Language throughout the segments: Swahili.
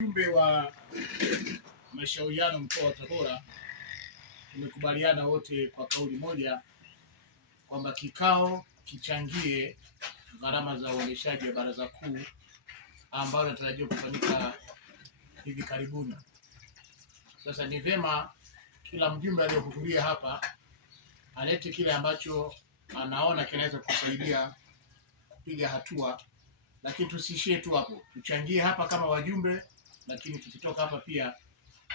Ujumbe wa mashauriano mkoa wa Tabora tumekubaliana wote kwa kauli moja kwamba kikao kichangie gharama za uendeshaji wa baraza kuu ambalo linatarajiwa kufanyika hivi karibuni. Sasa ni vyema kila mjumbe aliyohudhuria hapa alete kile ambacho anaona kinaweza kusaidia kupiga hatua, lakini tusiishie tu hapo, tuchangie hapa kama wajumbe, lakini tukitoka hapa pia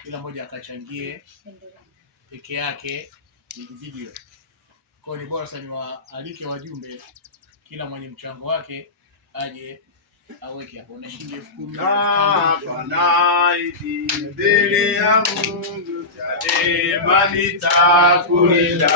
kila mmoja akachangie peke yake video. Kwa ni bora sana niwaalike wajumbe, kila mwenye mchango wake aje aweke hapo na shilingi 10,000 hapa naidi mbele ya Mungu, Chadema nitakulinda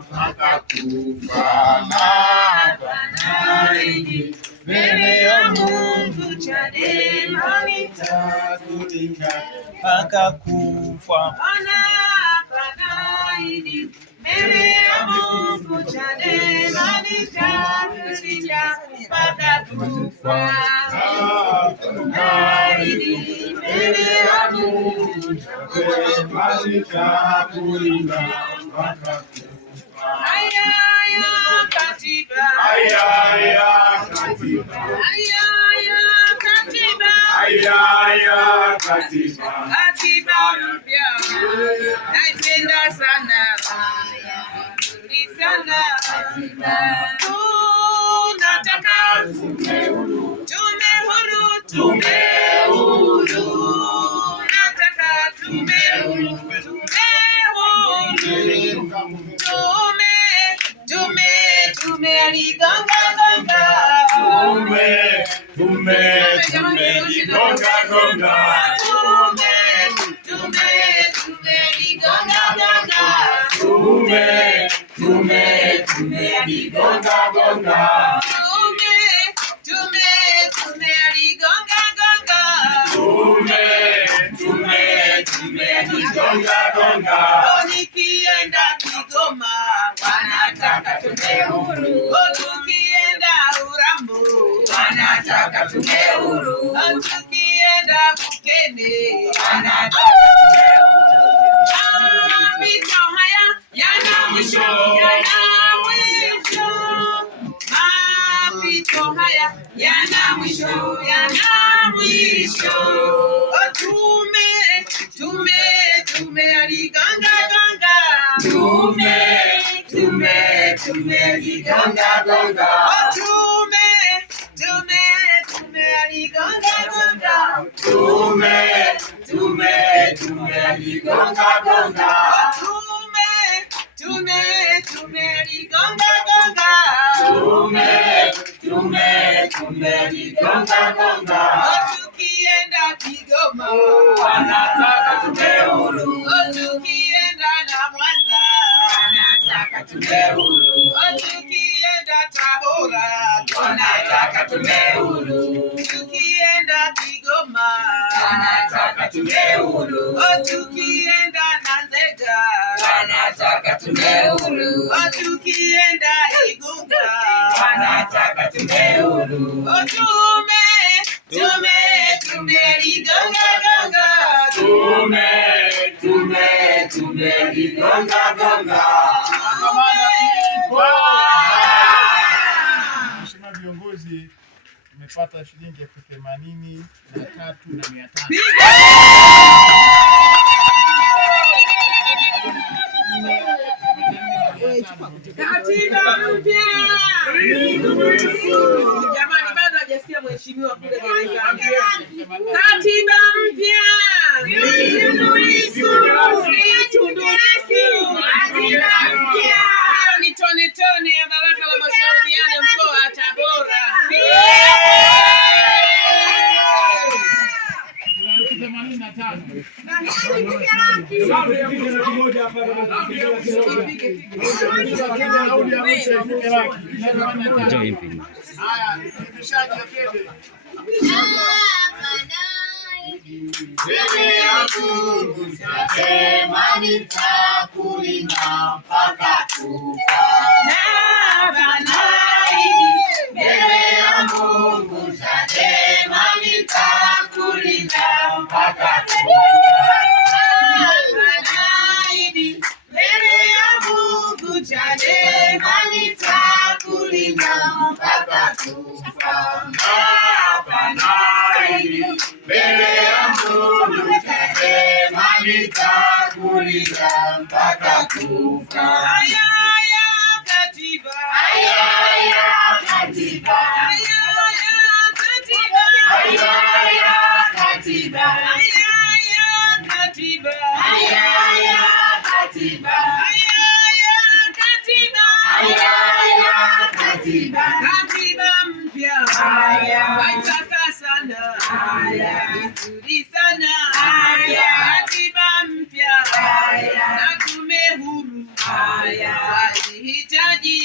mpaka kufa. Hapa naidi mbele ya Mungu, Chadema nitakulinda mpaka kufa. Hapa naidi mbele ya Mungu, Chadema nitakulinda mpaka kufa. Katiba mpya naipenda sana, tunataka tume huru, nataka tume huru, tume aligonga gonga, tume aligonga gonga, nikienda Kigoma wanataka tume huru, tukienda Urambo wanataka tume huru, tukienda Bukene wanataka tume huru. Mapito haya yana mwisho, mapito haya yana mwisho. Tume aligonga gonga, tume aligonga gonga, tume aligonga gonga, tume aligonga gonga, tume aligonga gonga, tume aligonga gonga. Tukienda Kigoma wanataka tume huru, tukienda na Mwanza wanataka tume huru, tukienda Tabora wanataka tume huru, tukienda Kigoma wanataka tume huru, tukienda Nzega wanataka tume huru, tukienda Igunga wanataka tume huru. Tume aligonga gonga, tume aligonga gonga. Mheshimiwa viongozi, tumepata shilingi 83,500. Katiba mpya. Jamani, bado hajasikia mheshimiwa kule gerezani. Katiba mpya. Tundu Lissu. Katiba mpya. Hiyo ni tone ya baraza la mashauriano mkoa wa Tabora. Chadema nitakulinda mpaka kufa. Mbele ya Mungu, Chadema nitakulinda mpaka kufa. Mbele ya Mungu Chadema nitakulinda mpaka kufa. Mbele ya Mungu Chadema nitakulinda mpaka kufa. Haya katiba, Haya katiba, haya katiba, haya katiba, haya katiba, haya katiba, haya katiba, katiba, katiba mpya waitaka sana, nzuri sana, katiba mpya na tume huru twazihitaji,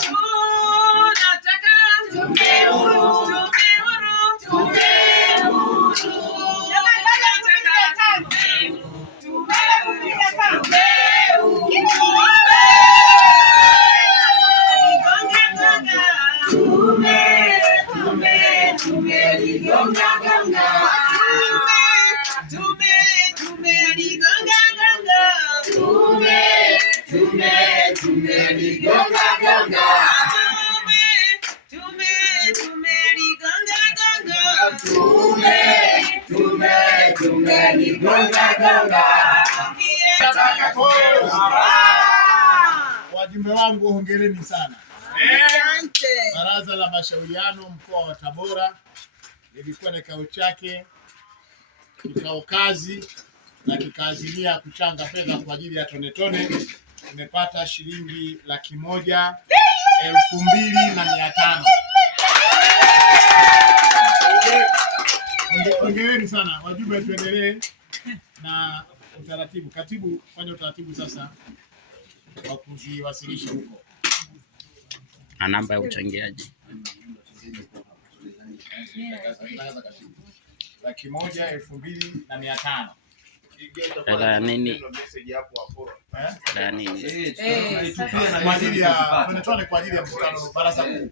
tunataka tume huru, tume huru, tume huru, Wajumbe wangu hongereni sana. Asante. Baraza la Mashauriano mkoa wa Tabora lilikuwa na kikao chake, kikao kazi, na kikaazimia kuchanga fedha kwa ajili ya tone tone. Tumepata shilingi 1,2,500. Hongereni sana wajumbe, tuendelee na utaratibu. Katibu, fanya utaratibu sasa wa kuziwasilisha huko. Na namba ya uchangiaji 1,2,500. dada ya nini? Dada ya nini? Kwa ajili ya kwa ajili ya mkutano baraza kuu.